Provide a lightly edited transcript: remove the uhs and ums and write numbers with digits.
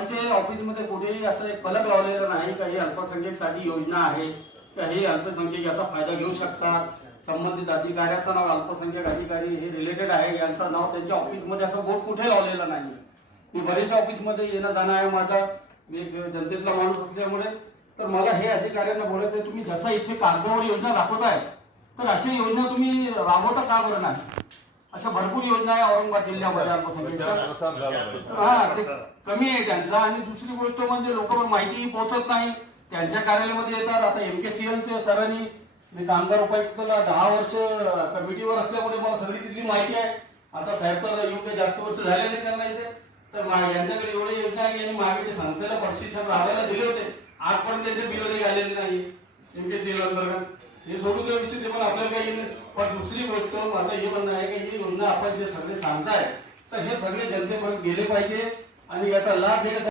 Office मध्ये कुठेही असं एक फलक लावलेला नाही का ही अल्पसंख्याकसाठी योजना आहे का हे अल्पसंख्याक याचा फायदा घेऊ शकतात. संबंधित अधिकाऱ्याचं नाव अल्पसंख्याक अधिकारी हे रिलेटेड आहे यांचं नाव त्यांच्या ऑफिस मध्ये असं बोर्ड कुठे लावलेलं नाही. मी बरेचशा ऑफिस मध्ये येणं जाणं आहे माझा, मी एक जनतेतला माणूस असल्यामुळे तर मला हे अधिकाऱ्यांना बोलायचं आहे तुम्ही जसं इथे कागदावर योजना दाखवताय तर अशी योजना तुम्ही राबवता का बरं नाही. अशा भरपूर योजना आहे औरंगाबाद जिल्ह्यामध्ये अल्पसंख्याक हा ते कमी आहे त्यांचा. आणि दुसरी गोष्ट म्हणजे लोक माहिती पोहोचत नाही त्यांच्या कार्यालयामध्ये येतात. आता MKCLच्या सरांनी मी कामगार उपायुक्तला 10 वर्ष कमिटीवर असल्यामुळे मला सगळी तिथली माहिती आहे. आता साहेब तर येऊन जास्त वर्ष झाले नाही त्यांना इथे तर यांच्याकडे एवढी योजना आहे की मागे संस्थेला प्रशिक्षण राहायला दिले होते आजपर्यंत त्याचे बिल आलेले नाही MKCL अंतर्गत. हे सोडून त्या विषयी ते पण आपल्याला काही नाही. पण दुसरी गोष्ट माझं हे म्हणणं आहे की ही योजना आपण जे सगळे सांगताय तर हे सगळे जनतेपर्यंत गेले पाहिजे आणि याचा लाभ घेण्यासाठी